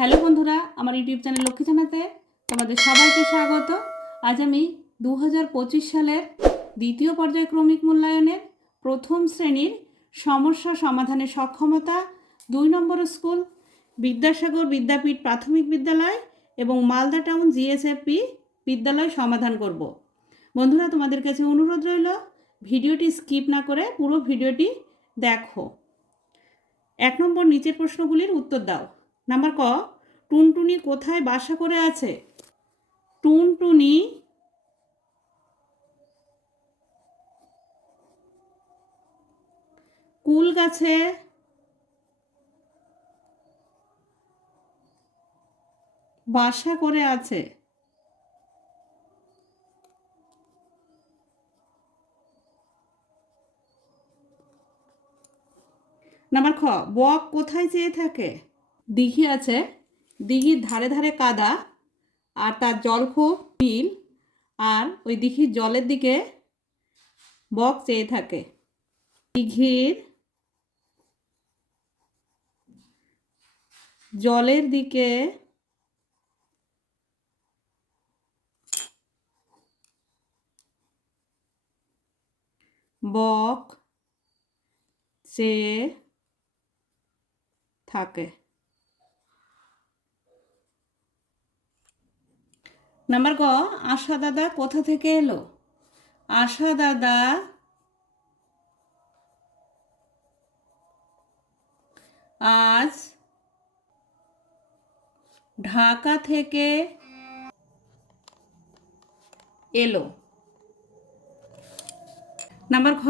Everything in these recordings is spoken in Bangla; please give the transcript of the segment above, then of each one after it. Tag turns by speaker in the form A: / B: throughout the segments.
A: হ্যালো বন্ধুরা আমার ইউটিউব চ্যানেল লক্ষ্মী জানাতে তোমাদের সবাইকে স্বাগত আজ আমি দু সালের দ্বিতীয় পর্যায়ক্রমিক মূল্যায়নের প্রথম শ্রেণীর সমস্যা সমাধানে সক্ষমতা দুই নম্বর স্কুল বিদ্যাসাগর বিদ্যাপীঠ প্রাথমিক বিদ্যালয় এবং মালদা টাউন জিএসএফপি বিদ্যালয় সমাধান করব বন্ধুরা তোমাদের কাছে অনুরোধ রইল ভিডিওটি স্কিপ না করে পুরো ভিডিওটি দেখো এক নম্বর নিচের প্রশ্নগুলির উত্তর দাও নাম্বার ক টুনটুনি কোথায় বাসা করে আছে টুনটুনি কুল গাছে বাসা করে আছে নাম্বার খ বক কোথায় চেয়ে থাকে দিঘি আছে দিঘির ধারে ধারে কাদা আর তার জল খুব নীল আর ওই দিঘির জলের দিকে বক চেয়ে থাকে দিঘির জলের দিকে বক চেয়ে থাকে নাম্বার গ আশা দাদা কোথা থেকে এলো আশা দাদা আজ ঢাকা থেকে এলো নাম্বার ঘ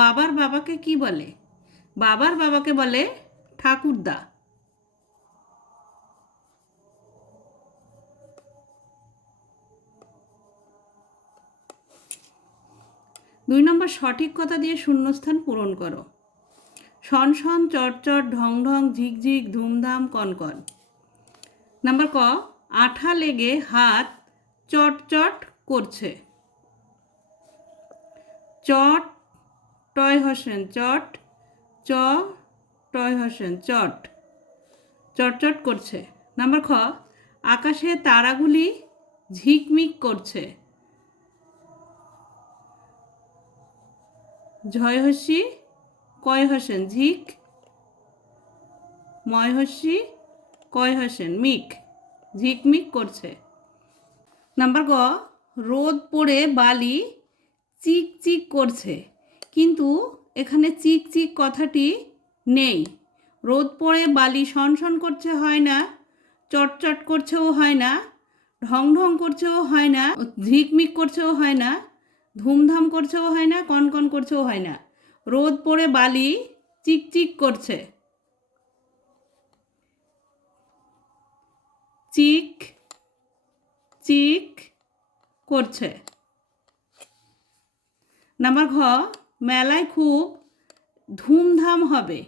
A: বাবার বাবাকে কি বলে বাবার বাবাকে বলে ঠাকুরদা দুই নম্বর সঠিক কথা দিয়ে শূন্যস্থান পূরণ করো সন সন চটচট ঢং ঢং ঝিকঝিক ধুমধাম কনকন নাম্বার ক আঠা লেগে হাত চটচট করছে চট টয় হসেন চট চ টয় হসেন চট চটচট করছে নাম্বার খ আকাশে তারাগুলি ঝিকমিক করছে জয় হসি কয় হসেন ঝিক ময় হসি কয় হসেন মিক ঝিকমিক করছে নাম্বার গ রোদ পড়ে বালি চিক চিক করছে কিন্তু এখানে চিক চিক কথাটি নেই রোদ পড়ে বালি সনসন করছে হয় না চটচট করছেও হয় না ঢং ঢং করছেও হয় না ঝিকমিক করছেও হয় না ধুমধাম করছেও হয় না কনকন করছেও হয় না রোদ পড়ে বালি চিকচিক করছে চিক চিক করছে নাম্বার ঘ মেলায় খুব ধুমধাম হবে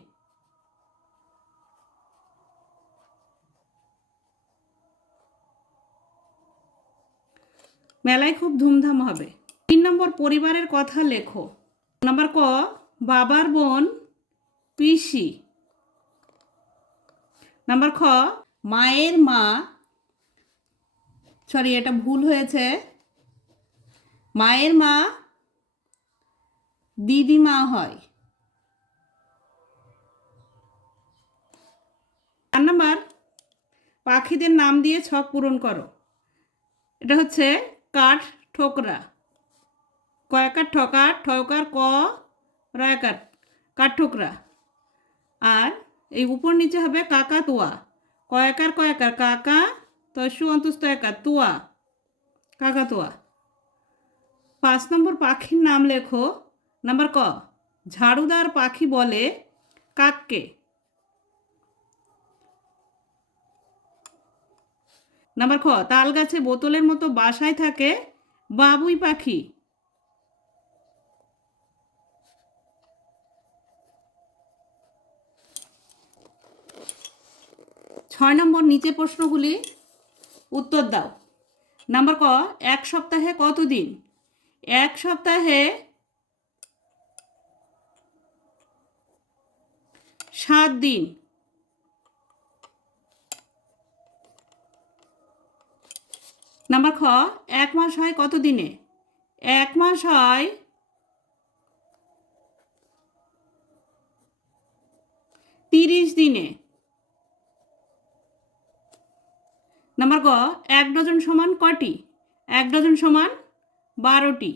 A: মেলায় খুব ধুমধাম হবে তিন নম্বর পরিবারের কথা লেখো নম্বর ক বাবার বোন পিসি নাম্বার খ মায়ের মা সরি এটা ভুল হয়েছে মায়ের মা দিদিমা হয় চার নাম্বার পাখিদের নাম দিয়ে ছক পূরণ করো এটা হচ্ছে কাঠ ঠোকরা কয়কার ঠকার ঠকার ক রায়াকার কাঠঠোকরা আর এই উপর নিচে হবে কাকা তোয়া কয়কার কয়কার কাকা তসু অন্তস্থ একার তোয়া কাকাতোয়া পাঁচ নম্বর পাখির নাম লেখো নাম্বার ক ঝাড়ুদার পাখি বলে কাককে নাম্বার খ তাল গাছে বোতলের মতো বাসায় থাকে বাবুই পাখি ছয় নম্বর নিচে প্রশ্নগুলি উত্তর দাও নাম্বার ক এক সপ্তাহে কতদিন এক সপ্তাহে সাত দিন নাম্বার খ এক মাস হয় কত দিনে এক মাস হয় তিরিশ দিনে এক ডজন সমান কটি এক ডজন সমান বারোটি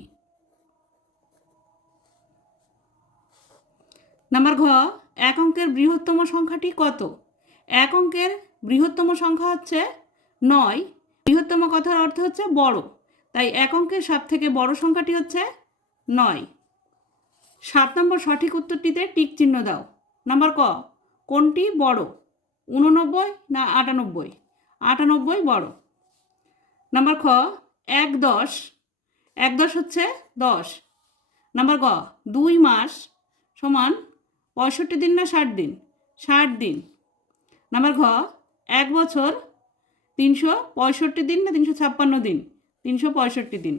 A: নাম্বার ঘ এক অঙ্কের বৃহত্তম সংখ্যাটি কত এক অঙ্কের বৃহত্তম সংখ্যা হচ্ছে নয় বৃহত্তম কথার অর্থ হচ্ছে বড় তাই এক অঙ্কের সব থেকে বড় সংখ্যাটি হচ্ছে নয় সাত নম্বর সঠিক উত্তরটিতে টিক চিহ্ন দাও নাম্বার ক কোনটি বড় উননব্বই না আটানব্বই আটানব্বই বড় নাম্বার খ এক দশ এক দশ হচ্ছে দশ নাম্বার গ দুই মাস সমান পঁয়ষট্টি দিন না ষাট দিন ষাট দিন নাম্বার ঘ এক বছর তিনশো পঁয়ষট্টি দিন না তিনশো ছাপ্পান্ন দিন তিনশো পঁয়ষট্টি দিন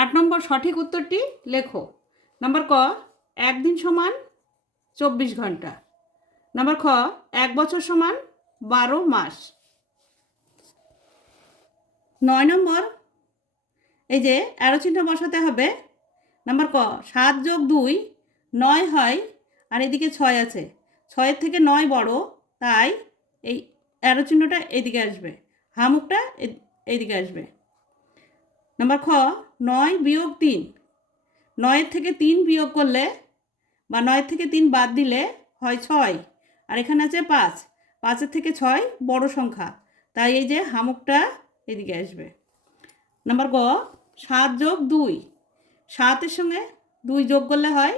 A: আট নম্বর সঠিক উত্তরটি লেখো নাম্বার ক একদিন সমান চব্বিশ ঘন্টা নাম্বার খ এক বছর সমান বারো মাস নয় নম্বর এই যে অ্যারো চিহ্ন বসাতে হবে নাম্বার ক সাত যোগ দুই নয় হয় আর এদিকে ছয় আছে ছয়ের থেকে নয় বড় তাই এই অ্যারো চিহ্নটা এদিকে আসবে হামুকটা এদিকে আসবে নাম্বার খ নয় বিয়োগ তিন নয়ের থেকে তিন বিয়োগ করলে বা নয়ের থেকে তিন বাদ দিলে হয় ছয় আর এখানে আছে পাঁচ পাঁচের থেকে ছয় বড় সংখ্যা তাই এই যে হামুকটা এদিকে আসবে নাম্বার গ সাত যোগ দুই সাতের সঙ্গে দুই যোগ করলে হয়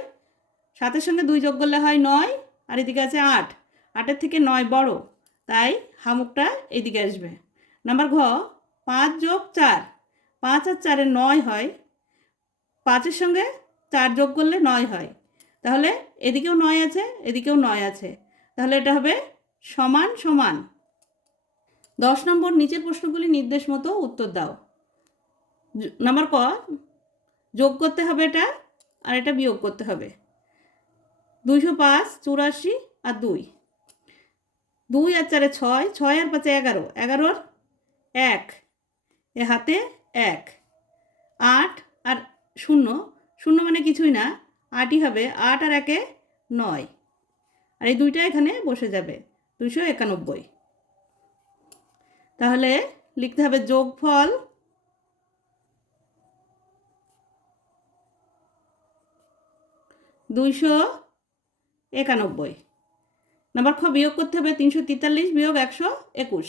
A: সাতের সঙ্গে দুই যোগ করলে হয় নয় আর এদিকে আছে আট আটের থেকে নয় বড় তাই হামুকটা এদিকে আসবে নাম্বার ঘ পাঁচ যোগ চার পাঁচ আর চারে নয় হয় পাঁচের সঙ্গে চার যোগ করলে নয় হয় তাহলে এদিকেও নয় আছে এদিকেও নয় আছে তাহলে এটা হবে সমান সমান দশ নম্বর নিচের প্রশ্নগুলি নির্দেশ মতো উত্তর দাও নাম্বার ক যোগ করতে হবে এটা আর এটা বিয়োগ করতে হবে দুইশো পাঁচ চুরাশি আর দুই দুই আর চারে ছয় ছয় আর পাঁচে এগারো এগারোর এক এ হাতে এক আট আর শূন্য শূন্য মানে কিছুই না আটই হবে আট আর একে নয় আর এই দুইটা এখানে বসে যাবে দুশো একানব্বই তাহলে লিখতে হবে যোগফল দুইশো একানব্বই নাম্বার খ বিয়োগ করতে হবে তিনশো তেতাল্লিশ বিয়োগ একশো একুশ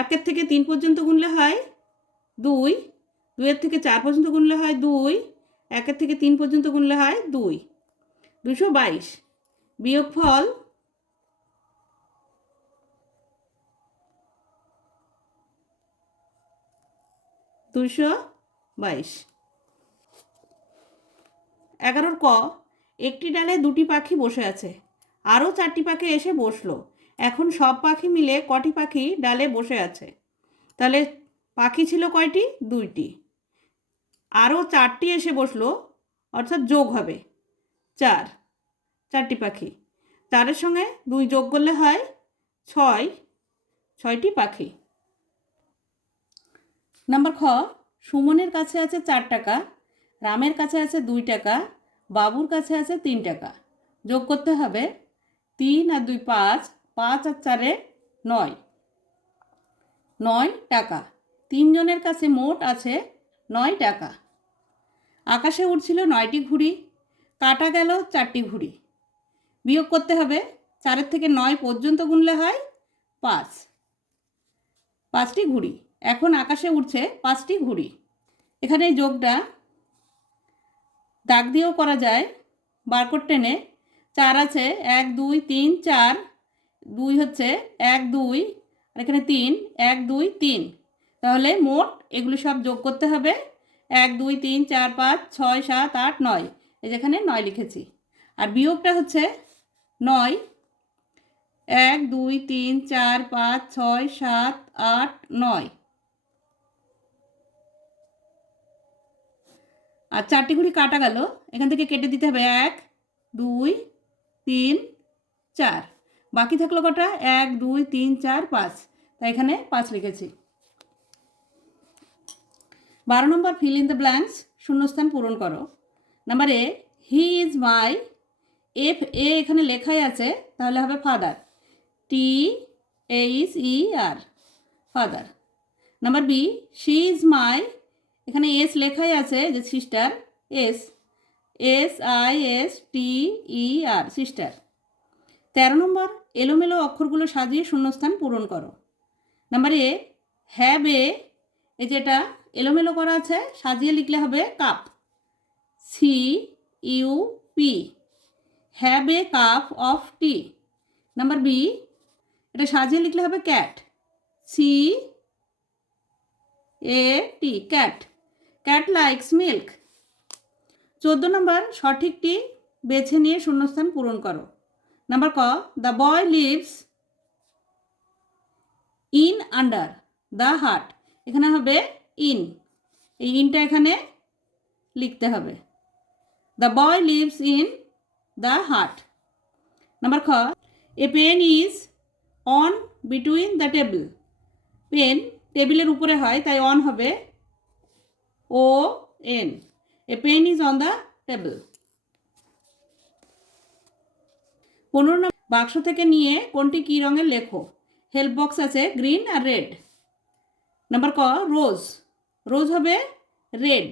A: একের থেকে তিন পর্যন্ত গুনলে হয় দুই দুইয়ের থেকে চার পর্যন্ত গুনলে হয় দুই একের থেকে তিন পর্যন্ত গুনলে হয় দুই দুশো বাইশ বিয়োগ ফল দুশো বাইশ এগারোর ক একটি ডালে দুটি পাখি বসে আছে আরও চারটি পাখি এসে বসলো এখন সব পাখি মিলে কটি পাখি ডালে বসে আছে তাহলে পাখি ছিল কয়টি দুইটি আরও চারটি এসে বসলো অর্থাৎ যোগ হবে চার চারটি পাখি চারের সঙ্গে দুই যোগ করলে হয় ছয় ছয়টি পাখি নাম্বার খ সুমনের কাছে আছে চার টাকা রামের কাছে আছে দুই টাকা বাবুর কাছে আছে তিন টাকা যোগ করতে হবে তিন আর দুই পাঁচ পাঁচ আর চারে নয় নয় টাকা তিনজনের কাছে মোট আছে নয় টাকা আকাশে উঠছিল নয়টি ঘুড়ি কাটা গেল চারটি ঘুড়ি বিয়োগ করতে হবে চারের থেকে নয় পর্যন্ত গুনলে হয় পাঁচ পাঁচটি ঘুড়ি এখন আকাশে উঠছে পাঁচটি ঘুড়ি এখানে যোগটা দাগ দিয়েও করা যায় বারকোড টেনে চার আছে এক দুই তিন চার দুই হচ্ছে এক দুই আর এখানে তিন এক দুই তিন তাহলে মোট এগুলো সব যোগ করতে হবে এক দুই তিন চার পাঁচ ছয় সাত আট নয় এই যেখানে নয় লিখেছি আর বিয়োগটা হচ্ছে নয় এক দুই তিন চার পাঁচ ছয় সাত আট নয় আর চারটি ঘুড়ি কাটা গেল এখান থেকে কেটে দিতে হবে এক দুই তিন চার বাকি থাকলো কটা এক দুই তিন চার পাঁচ তাই এখানে পাঁচ লিখেছি বারো নম্বর ফিল ইন দ্য ব্ল্যাঙ্কস শূন্যস্থান পূরণ করো number A he is my F A এখানে লেখাই আছে তাহলে হবে father T H E R father number B she is my এখানে এস লেখাই আছে যে sister S S I S T E R sister তেরো নম্বর এলোমেলো অক্ষরগুলো সাজিয়ে শূন্যস্থান পূরণ করো নাম্বার এ হ্যাব এ এই যেটা এলোমেলো করা আছে সাজিয়ে লিখলে হবে cup C U P have a cup of tea number B এটা সাজিয়ে লিখলে হবে cat C A T cat cat likes milk চোদ্দ নম্বর সঠিকটি বেছে নিয়ে শূন্যস্থান পূরণ করো নাম্বার ক the boy lives in under the heart এখানে হবে ইন এই ইনটা এখানে লিখতে হবে the boy lives in the heart number খ a pen is on between the table pen টেবিলের উপরে হয় তাই অন হবে O N. A pen is on the table. পনেরো নম্বর বাক্স থেকে নিয়ে কোনটি কী রঙের লেখো হেল্প বক্স আছে গ্রিন আর রেড নাম্বার ক রোজ রোজ হবে রেড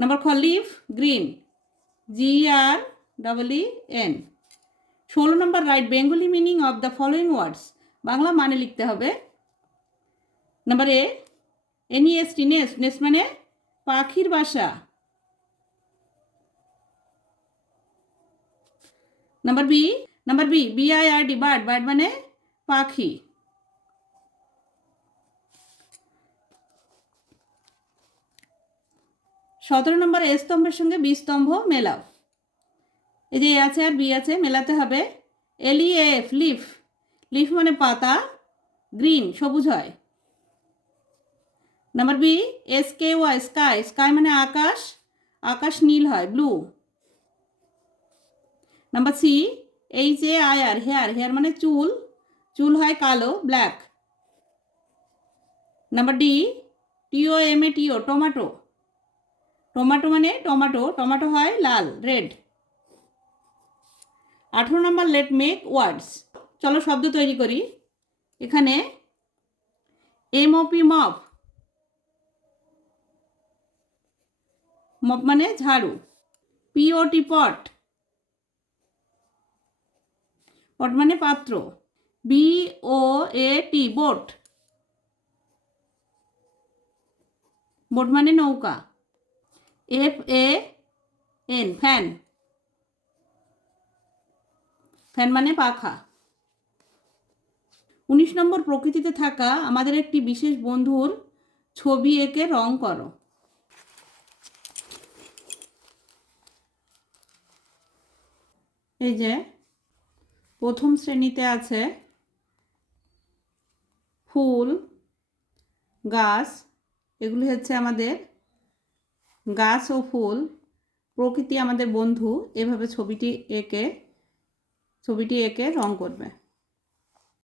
A: নাম্বার খ leaf green G R double E N ষোলো নম্বর right Bengali meaning of the following words Bangla মানে লিখতে হবে নাম্বার এ এনইএসটি নেস নেস মানে পাখির বাসা number B number B B I R D bird bird মানে পাখি সতেরো নম্বর এ স্তম্ভের সঙ্গে বি স্তম্ভ মেলাও এই যে এ আছে আর বি আছে মেলাতে হবে এলিএফ লিফ লিফ মানে পাতা গ্রিন সবুজ হয় number B S K Y sky sky মানে আকাশ আকাশ নীল হয় blue number C H A I R hair hair মানে চুল চুল হয় কালো black number D T O M A T O tomato tomato মানে টমাটো টমাটো হয় লাল রেড আঠেরো নম্বর লেট মেক ওয়ার্ডস চলো শব্দ তৈরি করি এখানে এম ও পি মপ মানে ঝাড়ু পিওটি পট পট মানে পাত্র B O A T boat boat মানে নৌকা F A N fan fan মানে পাখা উনিশ নম্বর প্রকৃতিতে থাকা আমাদের একটি বিশেষ বন্ধুর ছবি এঁকে রং করো এই যে প্রথম শ্রেণীতে আছে ফুল গাছ এগুলি হচ্ছে আমাদের গাছ ও ফুল প্রকৃতি আমাদের বন্ধু এভাবে ছবিটি এঁকে ছবিটি এঁকে রং করবে